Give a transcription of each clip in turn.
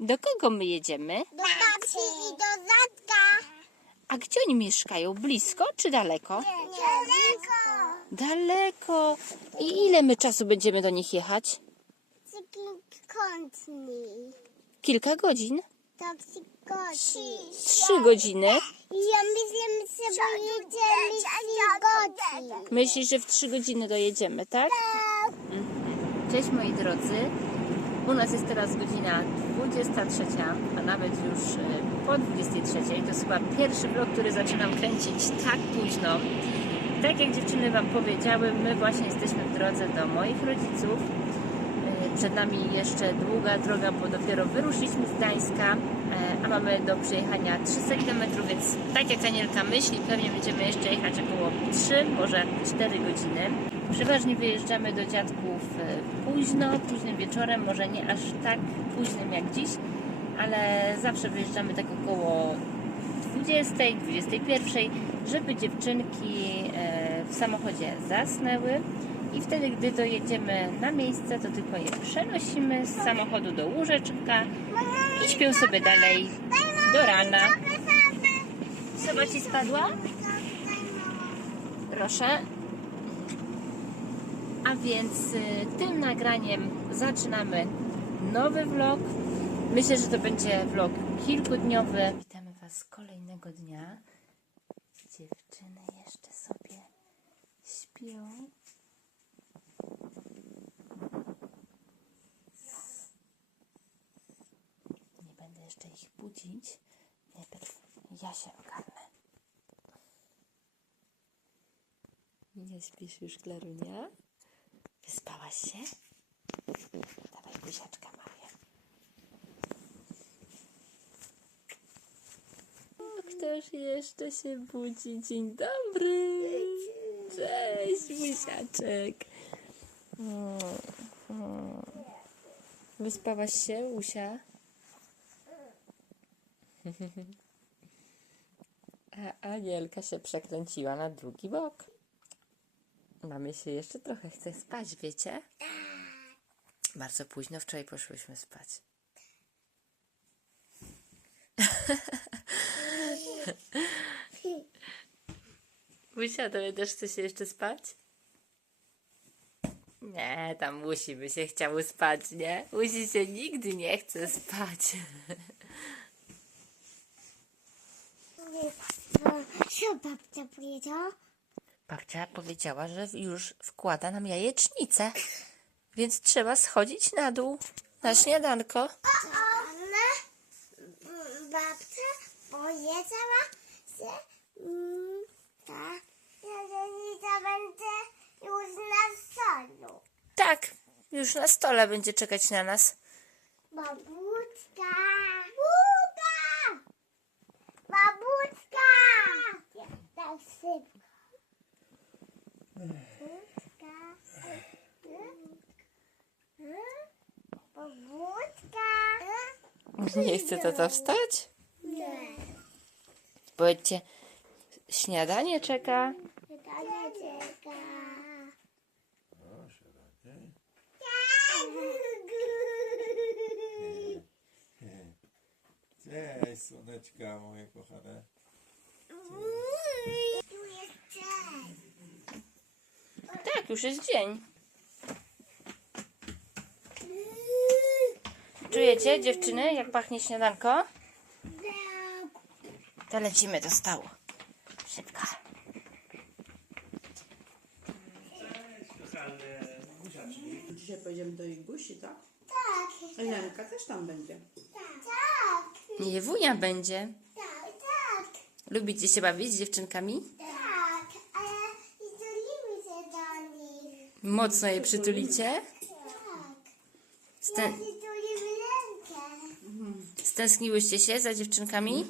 Do kogo my jedziemy? Do babci i do zatka. A gdzie oni mieszkają? Blisko czy daleko? Daleko. Daleko. I ile my czasu będziemy do nich jechać? Kątni. Kilka godzin? Tak. Trzy godziny. Ja myślę, że pojedziemy trzy godziny. Myślisz, że w trzy godziny dojedziemy, tak? Cześć moi drodzy. U nas jest teraz godzina 23, a nawet już e, po 23. To jest chyba pierwszy vlog, który zaczynam kręcić tak późno. Tak jak dziewczyny Wam powiedziały, my właśnie jesteśmy w drodze do moich rodziców. E, Przed nami jeszcze długa droga, bo dopiero wyruszyliśmy z Gdańska, e, a mamy do przejechania 300 km, więc tak jak Anielka myśli, pewnie będziemy jeszcze jechać około 3, może 4 godziny. Przeważnie wyjeżdżamy do dziadków e, późno, późnym wieczorem, może nie aż tak późnym jak dziś, ale zawsze wyjeżdżamy tak około 20, 21, żeby dziewczynki e, w samochodzie zasnęły i wtedy, gdy dojedziemy na miejsce, to tylko je przenosimy z samochodu do łóżeczka i śpią sobie dalej do rana. Soba ci spadła? Proszę. A więc y, tym nagraniem zaczynamy nowy vlog. Myślę, że to będzie vlog kilkudniowy. Witamy Was kolejnego dnia. Dziewczyny jeszcze sobie śpią. Nie będę jeszcze ich budzić. Najpierw ja się ogarnę. Nie śpisz już, Klarunia? Wyspałaś się? Dawaj buziaczka Marię. O, ktoś jeszcze się budzi? Dzień dobry. Cześć, buziaczek. Wyspałaś się, Usia? A Anielka się przekręciła na drugi bok. Mamy się jeszcze trochę chce spać, wiecie? Bardzo późno wczoraj poszłyśmy spać. Musia, to też chce się jeszcze spać? Nie, tam musi by się chciało spać, nie? Musi się nigdy nie chce spać. Co babcia powiedziała? Babcia powiedziała, że już wkłada nam jajecznicę, więc trzeba schodzić na dół na śniadanko. Ona, babcia powiedziała, że mm, ta jajecznica będzie już na stolu. Tak, już na stole będzie czekać na nas. Babuszka! Buga! Babuszka! Tak szybko. Babuszka. Babuszka. Nie chce tata wstać? Nie. Powiedzcie, śniadanie czeka. Pytanie czeka. Cześć, słoneczka moje kochane. Tu jest dzień. Tak, już jest dzień. Czujecie, dziewczyny, jak pachnie śniadanko? To lecimy do stołu. Szybko. Dzisiaj pojedziemy do Igusi, tak? Tak, A Janka też tam będzie. tak, Nie, wunia będzie. tak, tak, Lubicie się bawić z dziewczynkami? tak, ale izolujmy się do nich. Mocno je przytulicie? Tak. Stęskniłyście się za dziewczynkami?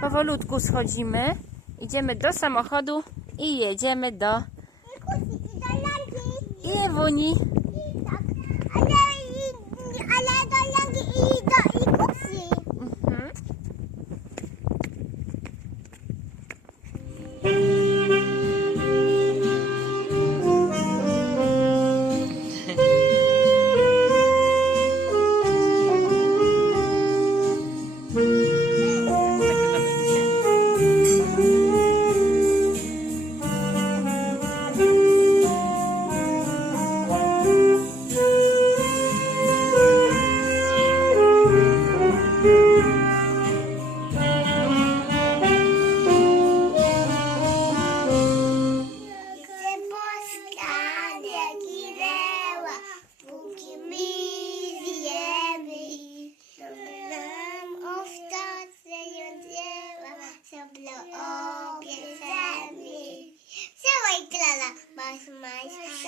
Powolutku schodzimy, idziemy do samochodu i jedziemy do. Iwuni.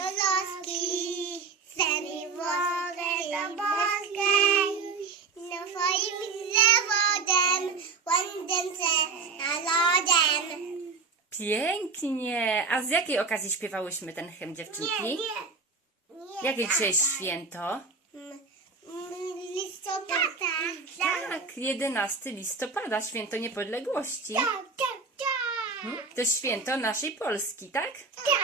Loski, chcę mi wodę do boskiej. No swoim zawodem, łądem se na lodem. Pięknie! A z jakiej okazji śpiewałyśmy ten hymn dziewczynki? Nie, nie. Jakie dzisiaj święto? Mm, mm, Listopada. Tak, 11 listopada, święto niepodległości. Tak, tak, tak. Hmm? To święto naszej Polski, tak? Tak.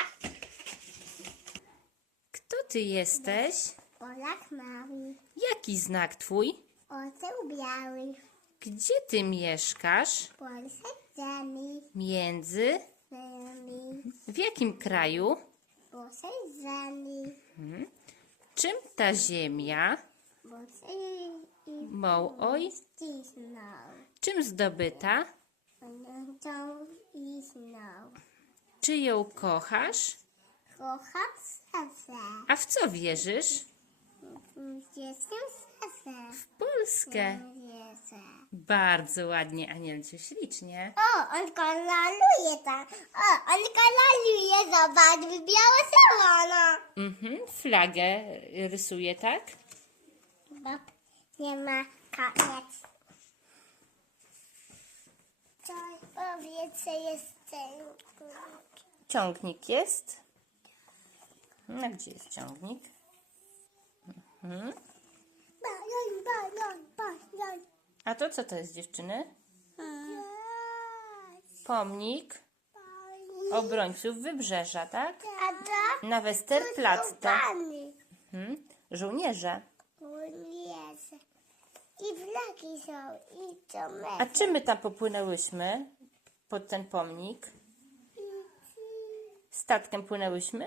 Ty jesteś? Polak mały, Jaki znak twój? oceł biały, Gdzie ty mieszkasz? Polsce ziemi, Między? ziemi, W jakim kraju? Polsce ziemi, Czym ta ziemia? Polsce i Mą oj? cisnął. Czym zdobyta? Znał. Czy ją kochasz? Kocham serce. A w co wierzysz? Jestem serce. W Polskę. Wierzę. Bardzo ładnie, Anielciu, ślicznie. O, on koloruje tam. O, on koloruje, zobacz, białe czerwono. Mhm, flagę rysuje, tak? Bab, nie ma koniec. Co powiedz, co jest ten Ciągnik jest. No, gdzie jest ciągnik? Mhm. A to co to jest, dziewczyny? Pomnik obrońców Wybrzeża, tak? A to? Na Westerplatte. Mhm. Żołnierze. Jest. I flagi są, i to A czy my tam popłynęłyśmy pod ten pomnik? Statkiem płynęłyśmy?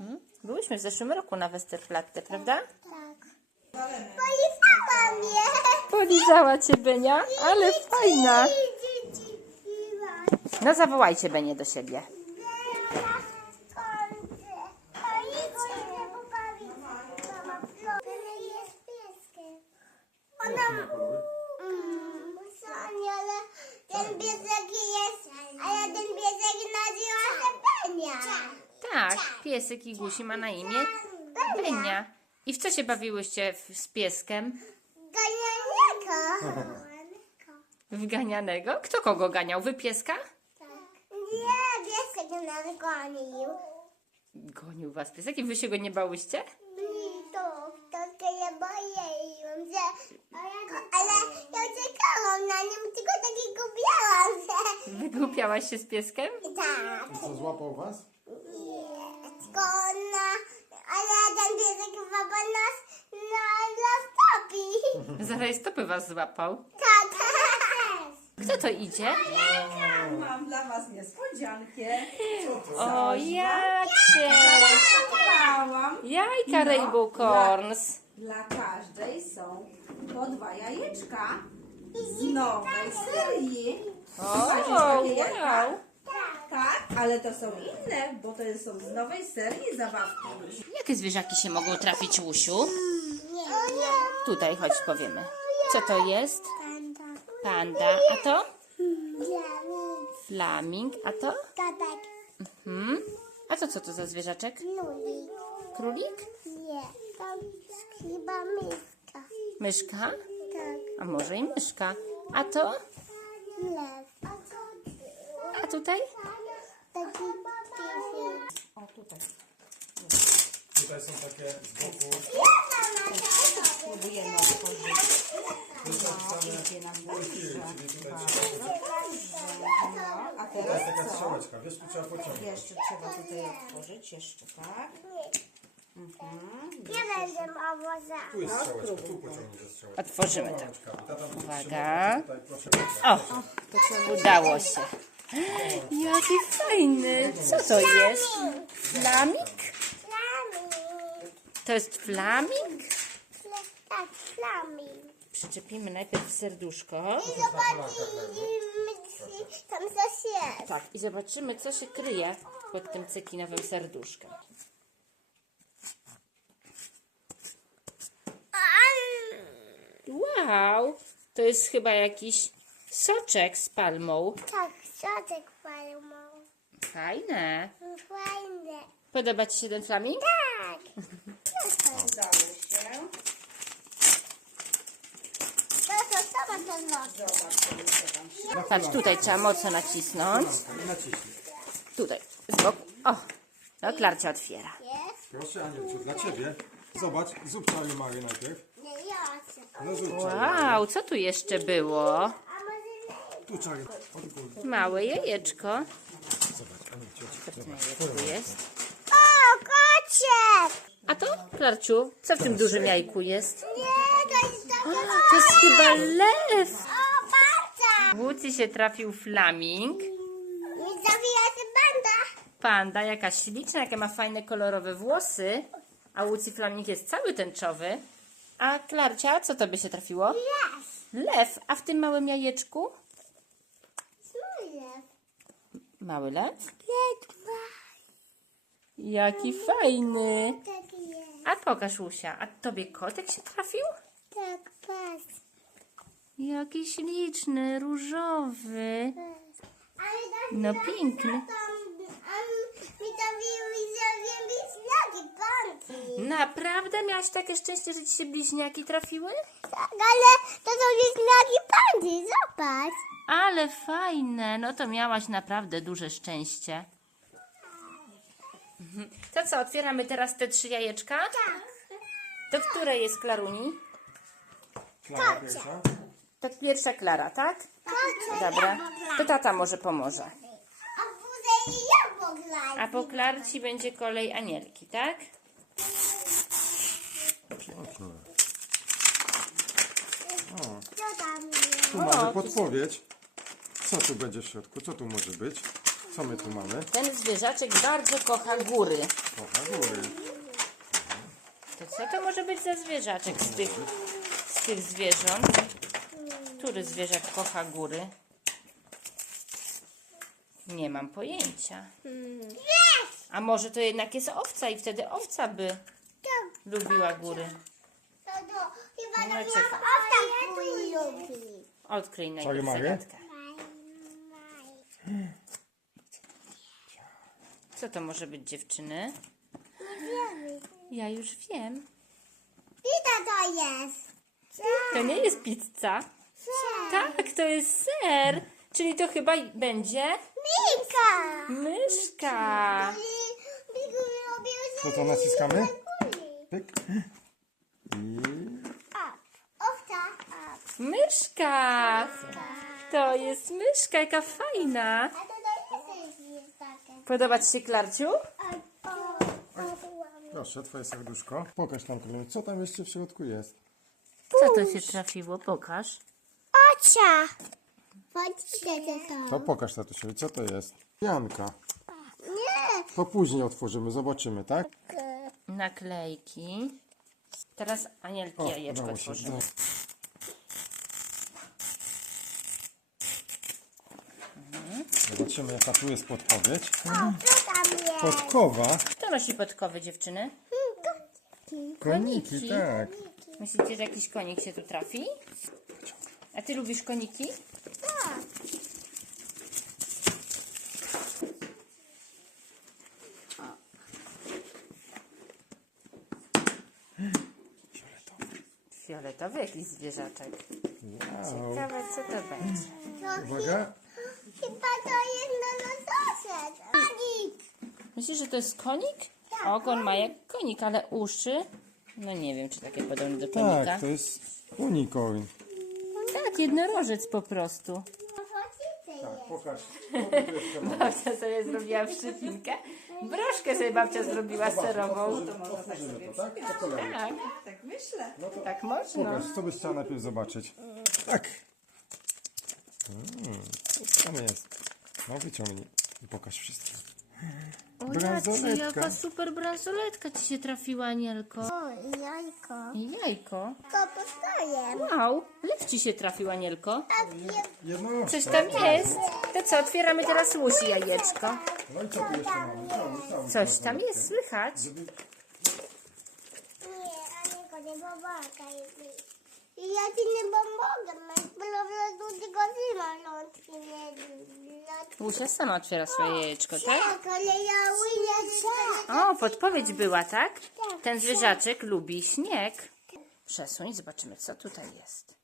Mhm. Byłyśmy w zeszłym roku na Westerplatte, prawda? Tak. Polizała mnie. Polizała cię Benia, ale fajna. No zawołajcie Benię do siebie. Ona... Mm, Sonia, ale ten piesek jest... Ale ten piesek nazywa się Benia. Tak, piesek i gusi ma na imię Benia. I w co się bawiłyście w- z pieskiem? Ganianiego. W ganianego? Kto kogo ganiał? Wy pieska? Nie, piesek nas gonił. Gonił was piesek i wy się go nie bałyście? I to, to ja boję, że... Ale ja czekałam na nim, tylko takiego białam się. Wygłupiałaś się z pieskiem? Tak. Co złapał was? Nie, na... Ale ten piesek chyba nas na laptopie. Zaraz stopy was złapał. Tak. Kto to idzie? Mam dla Was niespodziankę. O, jacie! Kupowałam. Jajka Rainbow Corns. Dla każdej są po dwa jajeczka z nowej serii. O, takie jajka? wow. Ale to są inne, bo to są z nowej serii zabawki. Jakie zwierzaki się mogą trafić, Łusiu? Nie, Tutaj, chodź powiemy. Co to jest? Panda. Panda. A to? Flaming. A to? Tadek. Hmm? A to co to za zwierzaczek? Nulik. Królik? Nie, tam chyba myszka. Myszka? Tak. A może i myszka. A to? Lew. A tutaj? Taki piesek. O, tutaj. Tutaj są takie z boku. Próbujemy otworzyć. Napisane Idzie nam Czyli dobrze. tutaj trzeba No, a To jest teraz taka co? strzałeczka, wiesz, tu trzeba pociągnąć. Jeszcze trzeba tutaj otworzyć, jeszcze tak. Mhm. Nie będę owoza. Tu jest strzałeczka, tu pociągnij ze strzałeczką. Otworzymy to. Tata tu Uwaga. trzyma, tutaj proszę. O, udało się. Jaki fajny. Co to jest? Flaming. To jest flaming? Fle- Tak, flaming. Przyczepimy najpierw serduszko. I zobaczymy, tam coś jest. Tak, i zobaczymy, co się kryje pod tym cekinowym serduszkiem. Wow, to jest chyba jakiś soczek z palmą. Tak, środek palmą. fajne. Fajne. Podoba Ci się ten flaming? Tak. Udało się. To to sama to noc. Zobacz, co tam się Patrz, tutaj trzeba mocno nacisnąć. Naciśnij. Tutaj, z boku. O, no Klarcia otwiera. Jest? Proszę Anielciu, dla Ciebie. Zobacz, Charlie Mary najpierw. Nie, ja chcę. No. Wow, co tu jeszcze było? Tu. O tu kurde. Małe jajeczko. Zobacz, w tym jajeczku jest? O, kocie! A to, Klarciu, co w tym dużym jajku jest? Nie, to jest takie To jest chyba lew. O, banda! Łucji się trafił flaming. Nie zawija się banda. Panda, jaka śliczna, jakie ma fajne kolorowe włosy. A Łucji flaming jest cały tęczowy. A Klarcia, co to by się trafiło? Jest. Lew. A w tym małym jajeczku? Mały? Ledwa. Jaki fajny. Jest. A pokaż Łusia, a tobie kotek się trafił? Tak, patrz. Jaki śliczny, różowy. Ale tak No piękny mi tam widziałem bliźniaki, banki. Naprawdę miałaś takie szczęście, że ci się bliźniaki trafiły? Tak, ale to są bliźniaki banki, zobacz. Ale fajne, no to miałaś naprawdę duże szczęście. Mhm. To co, otwieramy teraz te trzy jajeczka? Tak. To które jest Klaruni? Klara pierwsza. To pierwsza Klara, tak? Kocie, Dobra. To tata może pomoże. A później. A po Klarci będzie kolej Anielki, tak? Tam jest? Tu mamy podpowiedź. Co tu będzie w środku? Co tu może być? Co my tu mamy? Ten zwierzaczek bardzo kocha góry. Oha, góry. To co to może być za zwierzaczek z tych, z tych zwierząt? Który zwierzak kocha góry? Nie mam pojęcia. A może to jednak jest owca i wtedy owca by To, lubiła góry. to, to chyba to No, owca lubi. Odkryj najpierw zagadkę. Co to może być dziewczyny? Ja już wiem. Pita to jest. To nie jest pizza. Tak, to jest ser. Czyli to chyba będzie Mika! myszka. To co, naciskamy? Pyk. I... Myszka. To jest myszka, jaka fajna. to to. Podoba Ci się, Klarciu? Proszę, twoje serduszko. Pokaż nam, co tam jeszcze w środku jest. Co to się trafiło? Pokaż. Ocia. To. To pokaż tatusiowi, co to jest. Janka. Nie. To później otworzymy, zobaczymy, tak? Naklejki. Teraz Anielki jajeczko udało się. Zobaczymy, jaka tu jest podpowiedź. O, co tam jest? Podkowa. Kto nosi podkowy, dziewczyny? Koniki, Koniki. tak. Myślicie, że jakiś konik się tu trafi? A Ty lubisz koniki? Tak. Fioletowy jakiś zwierzaczek. Wow. Ciekawe, co to będzie. To Uwaga. chyba to jest na sosed. Konik. Myślisz, że to jest konik? Ogon ma jak konik, ale uszy... No nie wiem, czy takie podobne do konika. Tak, to jest unicorn. Tak, jednorożec po prostu. Jest. Pokaż. Babcia sobie zrobiła wszczypinkę. Broszkę sobie babcia zrobiła serową. Otworzymy to, tak? Po kolei. Tak, Tak myślę. tak można. Pokaż, co byś chciała najpierw zobaczyć. Tak. Mm, co tam jest? No wyciągnij i pokaż wszystko. O, Bransoletka. Jaci, jaka super bransoletka ci się trafiła, Anielko. O, jajko. I jajko. To postoję. Wow, lew ci się trafił, Anielko. Jedno. Coś tam jest. To co, otwieramy teraz Łusi jajeczko. No i co tu jeszcze mamy? Cały, cały Coś tam jest słychać. Żeby... Pomaga. Ja ci nie pomogę, masz problem tylko ty malutki, nie Łusia sama otwiera swoje jajeczko, tak? Tak, ale ja ujdę O, podpowiedź była, tak? Ten zwierzaczek lubi śnieg. Przesuń, zobaczymy, co tutaj jest.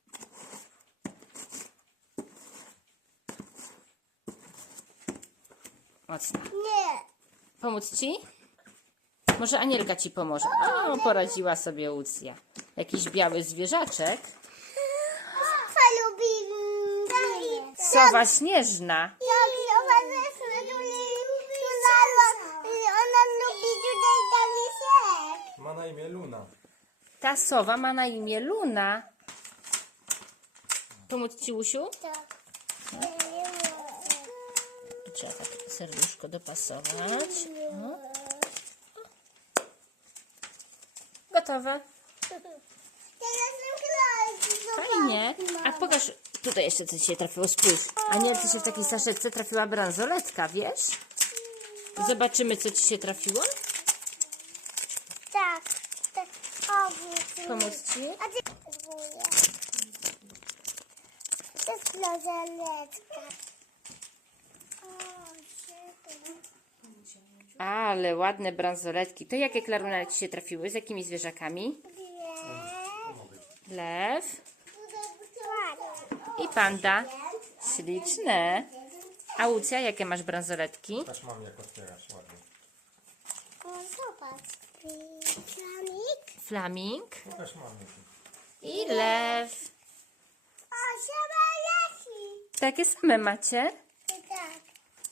Mocno. Nie. Pomóc ci? Może Anielka ci pomoże. O, poradziła sobie Łucja. Jakiś biały zwierzaczek. Sofa lubi... mm, Sowa śnieżna. Ona lubi tutaj. Ma na imię Luna. Ta sowa ma na imię Luna. Pomóc ci, Łusiu? Tak. Trzeba tak serduszko dopasować. O. Gotowe. Teraz Fajnie. A pokaż, tutaj jeszcze co ci się trafiło, spójrz. Anielce się w takiej saszetce trafiła bransoletka, wiesz? Zobaczymy, co ci się trafiło. Tak. tak. O, Pomóc ci? A ty... To jest plażeleczka. O, świetnie. Ale ładne bransoletki. To jakie klaruna ci się trafiły? Z jakimi zwierzakami? Lew i panda. Śliczne. A Łucja, jakie masz bransoletki? Też mam jak otwierasz ładnie. O, zobacz. Flamik. Flaming Też mam i lew. O, szabalaki. Takie same macie? Tak.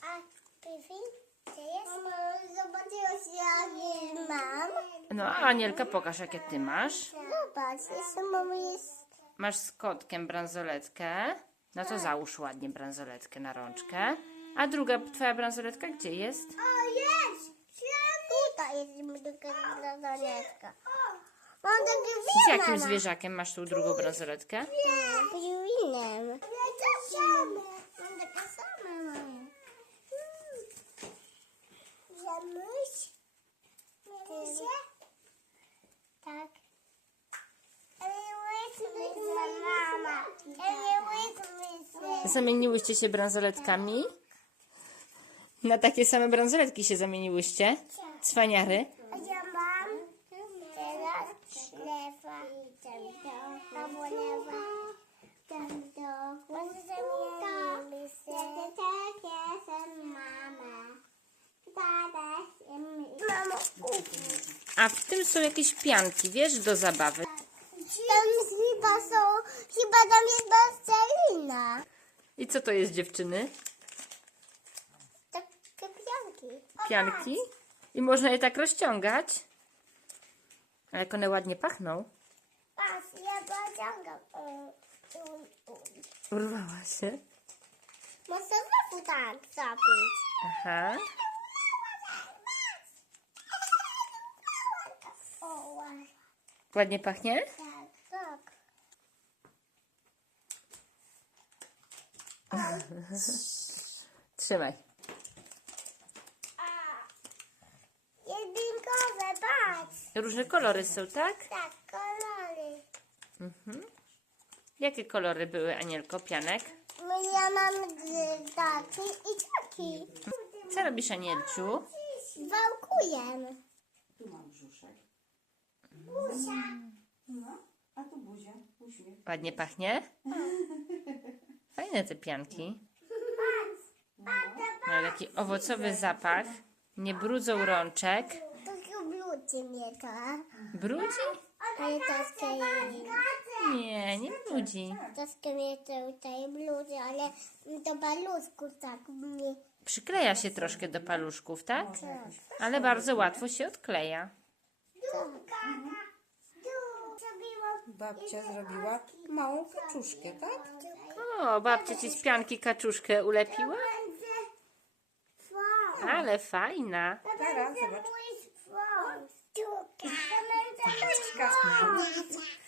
A Pifi? Gdzie jest? Mamo, zobaczyłaś jakie mam? No, a Anielka, pokaż, jakie ty masz. Zobacz, jeszcze mamy jest... Masz z kotkiem bransoletkę. No to załóż ładnie bransoletkę na rączkę. A druga twoja bransoletka gdzie jest? O, jest! Tutaj jest druga bransoletka. Mam takie Z jakim zwierzakiem masz tą drugą bransoletkę? Same. Mam takie same moje. Żemuś? Mierusie? Tak. Zamieniłyście się bransoletkami? Na takie same bransoletki się zamieniłyście? Cwaniary? A ja mam teraz lewa. Albo lewa. Tam do. Może zamienimy się. Tak, jestem mama. Tata, Mamo, A w tym są jakieś pianki, wiesz, do zabawy. tam chyba są, chyba tam jest bastelina. I co to jest, dziewczyny? Takie pianki. Pianki? I można je tak rozciągać? A jak one ładnie pachną? Patrz, ja pociągam. Urwała się. Można znowu tak zrobić. Aha. O, ła. Ładnie pachnie? tak, tak. Trzymaj. Jedynkowe, patrz. Różne kolory są, tak? Tak, kolory. Jakie kolory były, Anielko, pianek? No ja mam d- taki i taki. Co robisz, Anielciu? Wałkuję. Busia. No, a tu buzia, uśmiech. Ładnie pachnie? Fajne te pianki. Mają taki owocowy zapach. Nie brudzą rączek. Tylko bludzi mnie to. Brudzi? Ale Nie, nie brudzi. troszkę mnie to tutaj bludzi, ale to balutku tak mnie. Przykleja się troszkę do paluszków, tak? Ale bardzo łatwo się odkleja. Babcia zrobiła małą kaczuszkę, tak? O, babcia ci z pianki kaczuszkę ulepiła? Ale fajna. Teraz zobacz.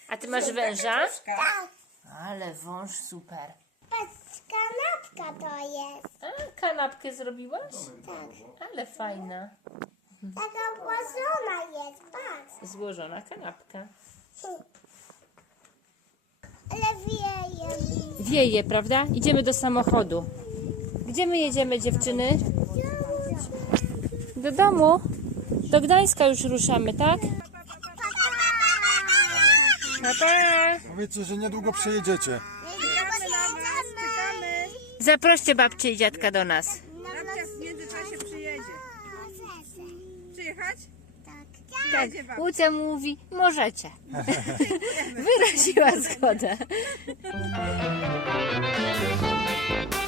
A ty masz węża? Tak, Ale wąż super. patrz, kanapka to jest. A, kanapkę zrobiłaś? Tak. Ale fajna. Taka włożona jest, patrz. Złożona kanapka. Wieje, prawda? Idziemy do samochodu. Gdzie my jedziemy, dziewczyny? Do domu? Do Gdańska już ruszamy, tak? Pa, pa. Powiedzcie, że niedługo przyjedziecie. Czekamy. Zaproście babcię i dziadka do nas. Babcia w międzyczasie przyjedzie. Przyjechać? Tak, Łucja mówi, możecie. Wyraziła zgodę.